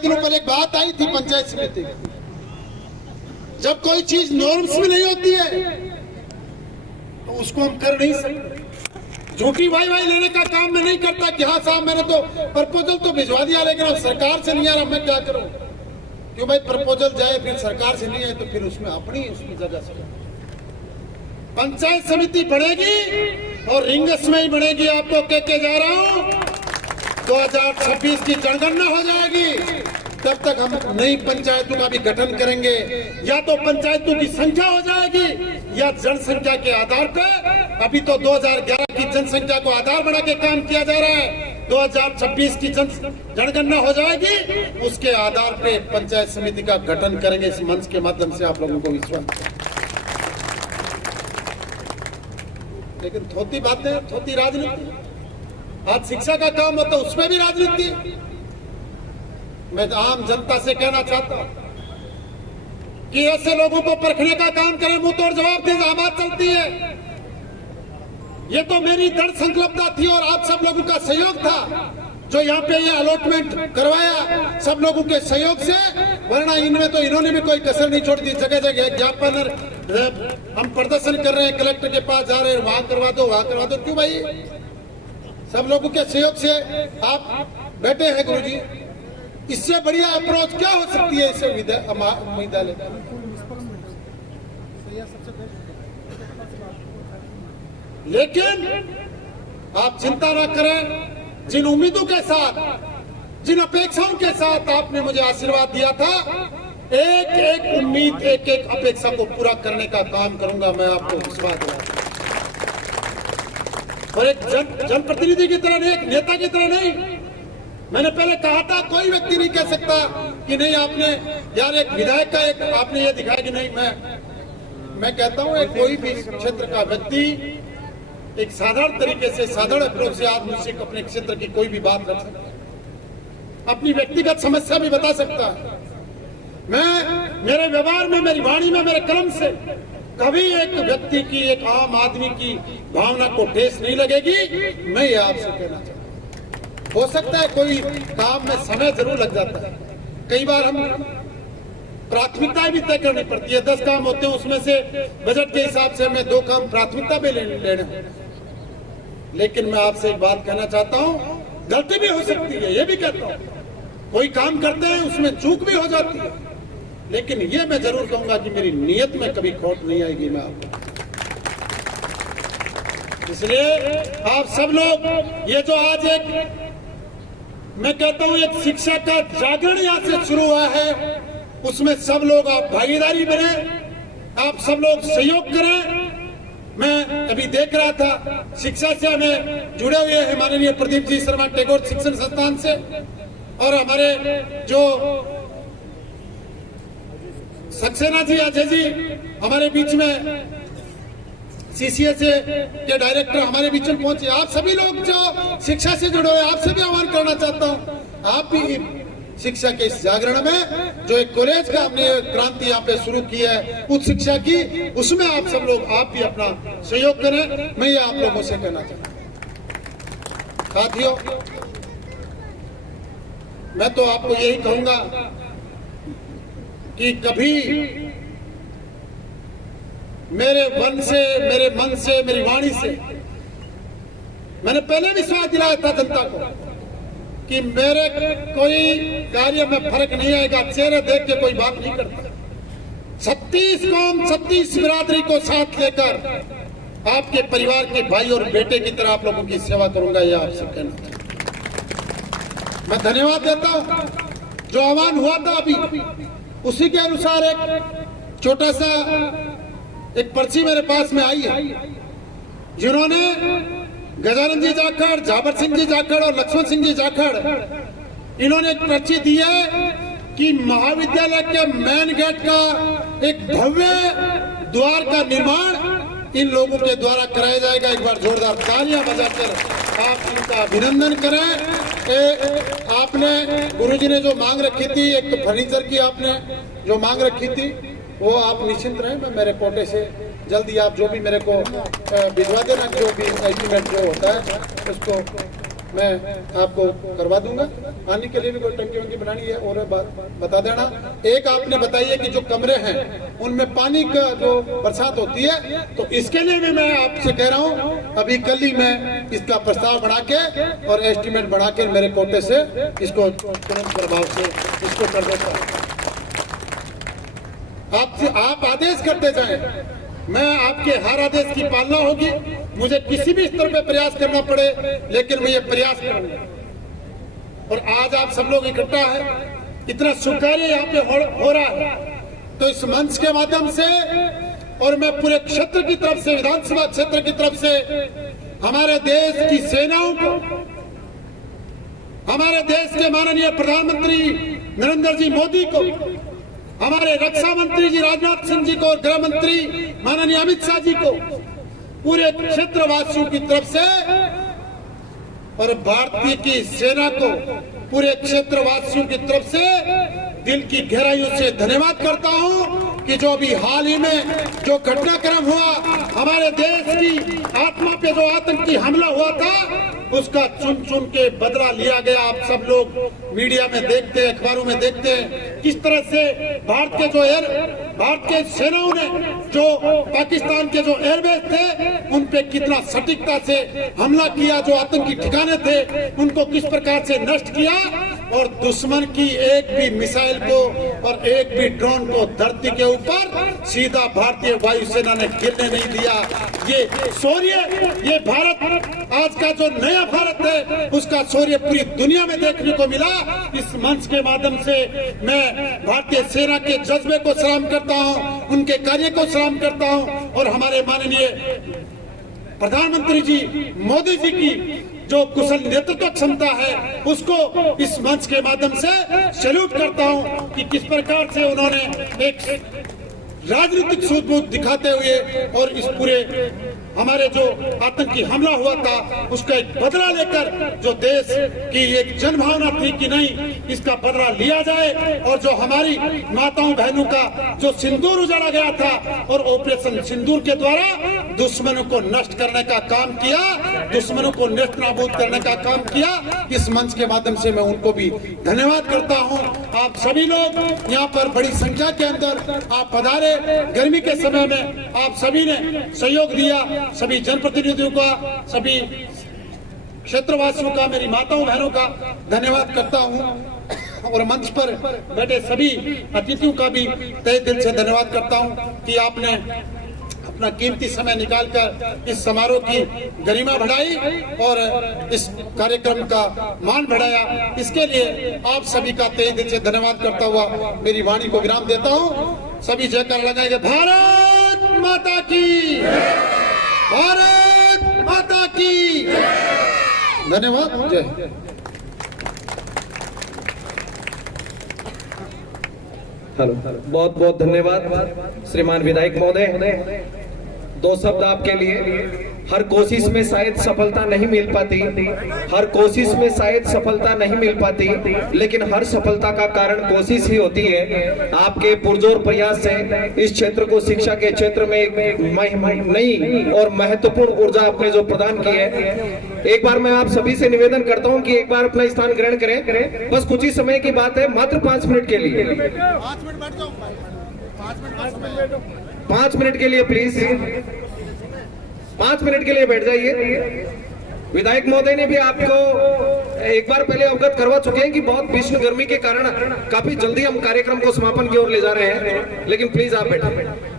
दिनों पहले एक बात आई थी पंचायत समिति की, जब कोई चीज नॉर्म्स में नहीं होती है तो उसको हम कर नहीं सकते। झूठी वाई लेने का काम मैं नहीं करता कि हाँ साहब मैंने तो प्रपोजल तो भिजवा दिया लेकिन अब सरकार से नहीं आ रहा, मैं क्या करूं। क्यों भाई, प्रपोजल जाए फिर सरकार से नहीं आए तो फिर उसमें अपनी उसकी जगह से पंचायत समिति बढ़ेगी और रिंगस में ही बढ़ेगी। आपको कह के जा रहा हूं 2026 की जनगणना हो जाएगी, तब तक हम नई पंचायतों का भी गठन करेंगे। या तो पंचायतों की संख्या हो जाएगी या जनसंख्या के आधार पर। अभी तो 2011 की जनसंख्या को आधार बना के काम किया जा रहा है। 2026 की जनगणना हो जाएगी, उसके आधार पे पंचायत समिति का गठन करेंगे। इस मंच के माध्यम से आप लोगों को विश्वास। लेकिन थोती बातें, थोती राजनीति। आज शिक्षा का काम होता है उसमें भी राजनीति। मैं आम जनता से कहना चाहता हूं कि ऐसे लोगों को परखने का काम करें, मुंह तोड़ जवाब दें, आवाज चलती है। ये तो मेरी दृढ़ संकल्पता थी और आप सब लोगों का सहयोग था जो यहाँ पे ये अलॉटमेंट करवाया, सब लोगों के सहयोग से। वरना इनमें तो इन्होंने भी कोई कसर नहीं छोड़ दी। जगह जगह ज्ञापन हम प्रदर्शन कर रहे हैं, कलेक्टर के पास जा रहे हैं, वहां करवा दो वहां करवा दो। क्यों भाई, सब लोगों के सहयोग से आप बैठे हैं गुरुजी। इससे बढ़िया अप्रोच क्या हो सकती है इसे विद्यालय। लेकिन आप चिंता ना करें, जिन उम्मीदों के साथ, जिन अपेक्षाओं के साथ आपने मुझे आशीर्वाद दिया था, एक एक उम्मीद, एक एक अपेक्षा को पूरा करने का काम करूंगा। मैं आपको विश्वास दिलाता हूं। और एक जनप्रतिनिधि की तरह नहीं, एक नेता की तरह नहीं। मैंने पहले कहा था कोई व्यक्ति नहीं कह सकता कि नहीं आपने यार एक विधायक का एक आपने ये दिखाया कि नहीं। मैं कहता हूं कोई भी क्षेत्र का व्यक्ति एक साधारण तरीके से, साधारण अप्रोच से आज मुझसे अपने क्षेत्र की कोई भी बात रख सकता है, अपनी व्यक्तिगत समस्या भी बता सकता है। मैं मेरे व्यवहार में, मेरी वाणी में, मेरे कलम से कभी एक व्यक्ति की, एक आम आदमी की भावना को ठेस नहीं लगेगी। मैं ये आपसे कहना चाहता हूं। हो सकता है कोई काम में समय जरूर लग जाता है, कई बार हम प्राथमिकताएं भी तय करनी पड़ती है। 10 काम होते हैं, उसमें से बजट के हिसाब से हमें 2 काम प्राथमिकता पे लेने होते हैं। लेकिन मैं आपसे एक बात कहना चाहता हूं, गलती भी हो सकती है, ये भी कहता हूं। कोई काम करते हैं उसमें चूक भी हो जाती है, लेकिन ये मैं जरूर कहूंगा कि मेरी नीयत में कभी खोट नहीं आएगी। मैं आपको इसलिए आप सब लोग ये जो आज एक, मैं कहता हूं एक शिक्षा का जागरण यहां से शुरू हुआ है, उसमें सब लोग आप भागीदारी बने, आप सब लोग सहयोग करें। मैं अभी देख रहा था शिक्षा से हमें जुड़े हुए हैं माननीय प्रदीप जी शर्मा टैगोर शिक्षण संस्थान से, और हमारे जो सक्सेना जी, अजय जी हमारे बीच में, सीसीए से के डायरेक्टर हमारे बीच में पहुंचे। आप सभी लोग जो शिक्षा से जुड़े हुए, आपसे भी आह्वान करना चाहता हूं, आप भी शिक्षा के इस जागरण में जो एक कॉलेज का हमने क्रांति यहाँ पे शुरू की है, उच्च शिक्षा की, उसमें आप सब लोग, आप भी अपना सहयोग करें। मैं ये आप लोगों से कहना चाहता हूं। साथियों, मैं तो आपको यही कहूंगा कि कभी मेरे मन से, मेरे मन से, मेरी वाणी से मैंने पहले विश्वास दिलाया था जनता को कि मेरे कोई कार्य में फर्क नहीं आएगा, चेहरे देख के कोई बात नहीं करता। 36 कौम, 36 बिरादरी को साथ लेकर आपके परिवार के भाई और बेटे की तरह आप लोगों की सेवा करूंगा, ये आपसे कहना चाहता। मैं धन्यवाद देता हूं। जो आह्वान हुआ था अभी, उसी के अनुसार एक छोटा सा एक पर्ची मेरे पास में आई है, जिन्होंने गजानन जी जाखड़, झाबर सिंह जी जाखड़ और लक्ष्मण सिंह जी जाखड़, इन्होंने एक पर्ची दी है कि महाविद्यालय के मेन गेट का एक भव्य द्वार का निर्माण इन लोगों के द्वारा कराया जाएगा। एक बार जोरदार तालियां बजाकर आप इनका अभिनंदन करें। आपने, गुरुजी ने जो मांग रखी थी, एक तो फर्नीचर की आपने जो मांग रखी थी, वो आप निश्चिंत रहें, मैं मेरे कोटे से जल्दी आप जो भी मेरे को भिजवा देना, जो भी एस्टिमेट जो होता है उसको मैं आपको करवा दूंगा। आने के लिए भी कोई टंकी वंकी बनानी है और बता देना। एक आपने बताइए कि जो कमरे हैं उनमें पानी का जो बरसात होती है, तो इसके लिए भी मैं आपसे कह रहा हूँ अभी कल ही मैं इसका प्रस्ताव बना के और एस्टीमेट बना के मेरे कोटे से इसको तुरंत प्रभाव से इसको कर देता हूँ। आप आदेश करते जाएं, मैं आपके हर आदेश की पालना होगी। मुझे किसी भी स्तर पे प्रयास करना पड़े, लेकिन मैं ये प्रयास करूंगा। और आज आप सब लोग इकट्ठा है, इतना सुकार्य यहाँ पे हो रहा है, तो इस मंच के माध्यम से और मैं पूरे क्षेत्र की तरफ से, विधानसभा क्षेत्र की तरफ से हमारे देश की सेनाओं को, हमारे देश के माननीय प्रधानमंत्री नरेंद्र जी मोदी को, हमारे रक्षा मंत्री जी राजनाथ सिंह जी को और गृह मंत्री माननीय अमित शाह जी को, पूरे क्षेत्रवासियों की तरफ से और भारतीय की सेना को पूरे क्षेत्रवासियों की तरफ से दिल की गहराइयों से धन्यवाद करता हूं कि जो अभी हाल ही में जो घटनाक्रम हुआ, हमारे देश की आत्मा पे जो आतंकी हमला हुआ था, उसका चुन चुन के बदला लिया गया। आप सब लोग मीडिया में देखते हैं, अखबारों में देखते हैं किस तरह से भारत के सेनाओं ने जो पाकिस्तान के जो एयरबेस थे उन पे कितना सटीकता से हमला किया, जो आतंकी ठिकाने थे उनको किस प्रकार से नष्ट किया, और दुश्मन की एक भी मिसाइल को और एक भी ड्रोन को धरती के ऊपर सीधा भारतीय वायुसेना ने गिरने नहीं दिया। ये शौर्य, ये भारत आज का जो नया भारत है उसका शौर्य पूरी दुनिया में देखने को मिला। इस मंच के माध्यम से मैं भारतीय सेना के जज्बे को सलाम करता हूं, उनके कार्य को सलाम करता हूं और हमारे माननीय प्रधानमंत्री जी मोदी जी की जो कुशल नेतृत्व क्षमता है उसको इस मंच के माध्यम से सैल्यूट करता हूं कि किस प्रकार से उन्होंने एक राजनीतिक सूझबूझ दिखाते हुए और इस पूरे हमारे जो आतंकी हमला हुआ था उसका एक बदला लेकर, जो देश की एक जनभावना थी कि नहीं इसका बदला लिया जाए, और जो हमारी माताओं बहनों का जो सिंदूर उजाड़ा गया था और ऑपरेशन सिंदूर के द्वारा दुश्मनों को नष्ट करने का काम किया, दुश्मनों को नेस्त नाबूद करने का काम किया, इस मंच के माध्यम से मैं उनको भी धन्यवाद करता हूँ। आप सभी लोग यहाँ पर बड़ी संख्या के अंदर आप पधारे, गर्मी के समय में आप सभी ने सहयोग दिया, सभी जनप्रतिनिधियों का, सभी क्षेत्रवासियों का, मेरी माताओं बहनों का धन्यवाद करता हूं और मंच पर बैठे सभी अतिथियों का भी तहे दिल से धन्यवाद करता हूं कि आपने अपना कीमती समय निकालकर इस समारोह की गरिमा बढ़ाई और इस कार्यक्रम का मान बढ़ाया। इसके लिए आप सभी का तहे दिल से धन्यवाद करता हुआ मेरी वाणी को विराम देता हूं। सभी जयकार लगाएंगे, भारत माता की, भारत माता की। धन्यवाद, जय। हेलो, बहुत बहुत धन्यवाद श्रीमान विधायक महोदय। दो शब्द आपके लिए। हर कोशिश में शायद सफलता नहीं मिल पाती, हर कोशिश में शायद सफलता नहीं मिल पाती, लेकिन हर सफलता का कारण कोशिश ही होती है। आपके पुरजोर प्रयास से इस क्षेत्र को, शिक्षा के क्षेत्र में एक नई और महत्वपूर्ण ऊर्जा आपने जो प्रदान की है, एक बार मैं आप सभी से निवेदन करता हूं कि एक बार अपना स्थान ग्रहण करें। बस कुछ ही समय की बात है, मात्र 5 मिनट के लिए, 5 मिनट के लिए प्लीज, 5 मिनट के लिए बैठ जाइए। विधायक महोदय ने भी आपको एक बार पहले अवगत करवा चुके हैं कि बहुत भीषण गर्मी के कारण काफी जल्दी हम कार्यक्रम को समापन की ओर ले जा रहे हैं, लेकिन प्लीज आप बैठे।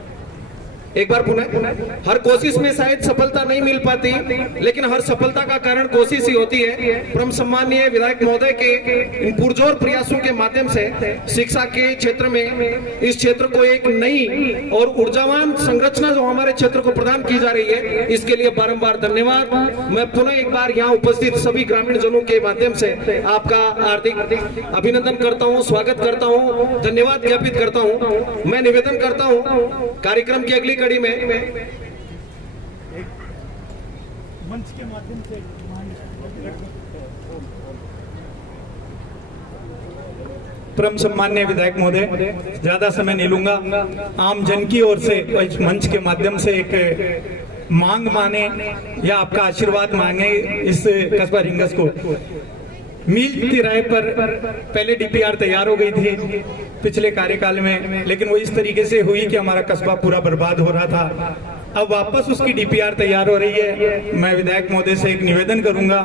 एक बार पुनः, हर कोशिश में शायद सफलता नहीं मिल पाती, लेकिन हर सफलता का कारण कोशिश ही होती है। परम सम्माननीय विधायक महोदय के इन पुरजोर प्रयासों के माध्यम से शिक्षा के क्षेत्र में इस क्षेत्र को एक नई और ऊर्जावान संरचना जो हमारे क्षेत्र को प्रदान की जा रही है, इसके लिए बारंबार धन्यवाद। मैं पुनः एक बार यहाँ उपस्थित सभी ग्रामीण जनों के माध्यम से आपका हार्दिक अभिनंदन करता हूँ, स्वागत करता हूँ, धन्यवाद ज्ञापित करता हूँ। मैं निवेदन करता हूँ कार्यक्रम की अगली कड़ी में मंच के माध्यम से परम सम्माननीय विधायक महोदय, ज्यादा समय नहीं लूंगा। आम जन की ओर से इस मंच के माध्यम से एक मांग माने या आपका आशीर्वाद मांगे इस कस्बा रिंगस को। मील तिराहे पर पहले डीपीआर तैयार हो गई थी पिछले कार्यकाल में, लेकिन वो इस तरीके से हुई कि हमारा कस्बा पूरा बर्बाद हो रहा था। अब वापस उसकी डीपीआर तैयार हो रही है। मैं विधायक महोदय से एक निवेदन करूंगा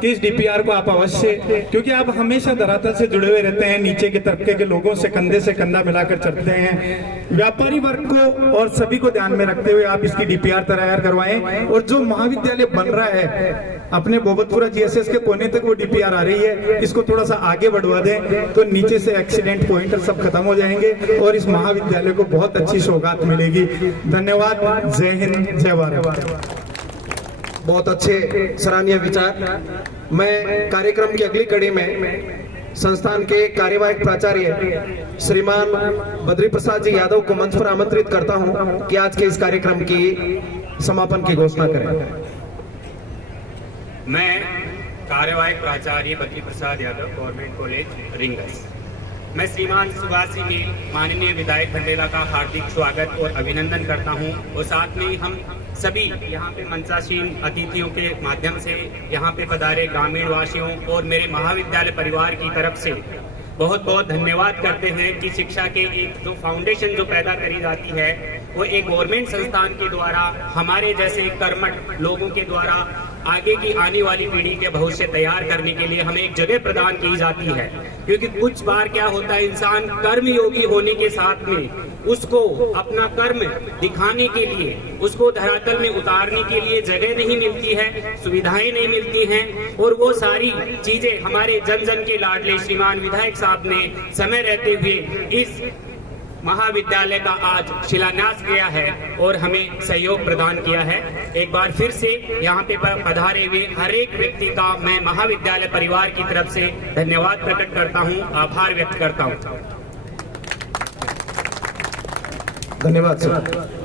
कि इस डीपीआर को आप अवश्य, क्योंकि आप हमेशा धरातल से जुड़े हुए रहते हैं, नीचे के तबके के लोगों से कंधे से कंधा मिलाकर चलते हैं, व्यापारी वर्ग को और सभी को ध्यान में रखते हुए आप इसकी डीपीआर तैयार करवाएं। और जो महाविद्यालय बन रहा है अपने बोबतपुरा जीएसएस के कोने तक वो डीपीआर आ रही है, इसको थोड़ा सा आगे बढ़वा दें तो नीचे से एक्सीडेंट पॉइंट सब खत्म हो जाएंगे और इस महाविद्यालय को बहुत अच्छी सौगात मिलेगी। धन्यवाद। जय हिंद, जय भारत। बहुत अच्छे सराहनीय विचार। मैं कार्यक्रम की अगली कड़ी में संस्थान के कार्यवाहक प्राचार्य श्रीमान बद्री प्रसाद जी यादव को मंच पर आमंत्रित करता हूं कि आज के इस कार्यक्रम की समापन की घोषणा करें। मैं कार्यवाहक प्राचार्य Badri Prasad Yadav government college rings, मैं श्रीमान सुभाष मील माननीय विधायक खंडेला का हार्दिक स्वागत और अभिनंदन करता हूं और साथ में हम सभी यहाँ पे मंचासीन अतिथियों के माध्यम से यहाँ पे पधारे ग्रामीण वासियों और मेरे महाविद्यालय परिवार की तरफ से बहुत बहुत धन्यवाद करते हैं कि शिक्षा के एक जो फाउंडेशन जो पैदा करी जाती है वो एक गवर्नमेंट संस्थान के द्वारा हमारे जैसे कर्मठ लोगों के द्वारा आगे की आने वाली पीढ़ी के भविष्य तैयार करने के लिए हमें एक जगह प्रदान की जाती है। क्योंकि कुछ बार क्या होता है, इंसान कर्मयोगी होने के साथ में उसको अपना कर्म दिखाने के लिए, उसको धरातल में उतारने के लिए जगह नहीं मिलती है, सुविधाएं नहीं मिलती हैं और वो सारी चीजें हमारे जन जन के लाडले श्रीमान विधायक साहब ने समय रहते हुए इस महाविद्यालय का आज शिलान्यास किया है और हमें सहयोग प्रदान किया है। एक बार फिर से यहाँ पे पधारे हुए हर एक व्यक्ति का मैं महाविद्यालय परिवार की तरफ से धन्यवाद प्रकट करता हूँ, आभार व्यक्त करता हूँ। धन्यवाद सर।